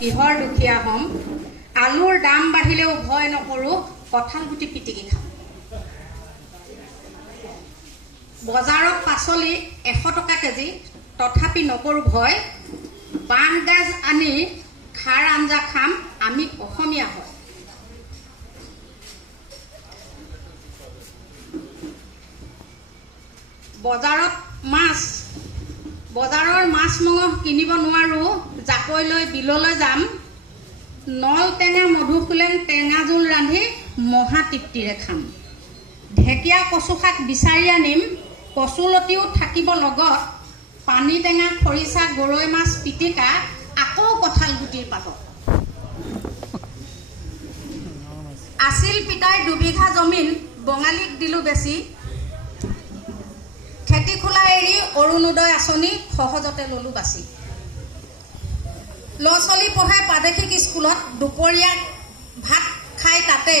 কিহৰ দুখীয়া হ'ম, আলুৰ দাম বাঢ়িলেও ভয় নকৰোঁ, কঁঠাল গুটি পিটিকি খাম। বজাৰত পাচলি 100 টকা কেজি, তথাপি নকৰোঁ ভয়, বাঁহগাজ আনি খাৰ আঞ্জা খাম, আমি অসমীয়া হয়। বজাৰৰ মাছ মঙহ কিনিব নোৱাৰোঁ, জাকৈ লৈ বিললৈ যাম, নল টেঙা মধুসোলেং টেঙা জোল ৰান্ধি মহা তৃপ্তিৰে খাম। ঢেকীয়া কচু শাক বিচাৰি আনিম, কচুলতিও থাকিব লগত, পানী টেঙা খৰিচা গৰৈ মাছ পিটিকা, আকৌ কঁঠাল গুটিৰ পাতত। আছিল পিতাই 2 বিঘা জমিন, বঙালীক দিলোঁ বেছি, খেতি খোলা এৰি অৰুণোদয় আঁচনি সহজতে ল'লোঁ বাছি। ল'ৰা ছোৱালী পঢ়ে প্ৰাদেশিক স্কুলত, দুপৰীয়া ভাত খাই তাতে,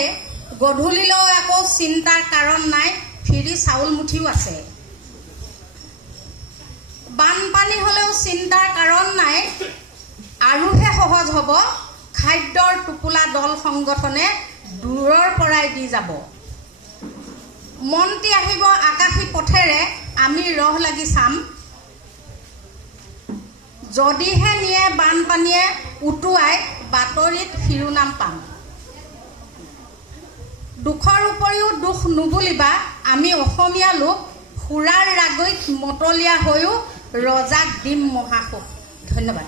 গধূলিলৈ আকৌ চিন্তাৰ কাৰণ নাই, ফ্ৰী চাউল মুঠিও আছে। বানপানী হ'লেও চিন্তাৰ কাৰণ নাই, আৰুহে সহজ হ'ব, খাদ্যৰ টোপোলা দল সংগঠনে দূৰৰ পৰাই দি যাব। মন্ত্ৰী আহিব আকাশী পথেৰে, আমি ৰহ লাগি চাম, যদিহে নিয়ে বানপানীয়ে উটুৱাই, বাতৰিত শিৰোনাম পাম। দুখৰ উপৰিও দুখ নুবুলিবা, আমি অসমীয়া লোক, সুৰাৰ ৰাগৈত মতলীয়া হৈও ৰজাক দিম মহাসুখ। ধন্যবাদ।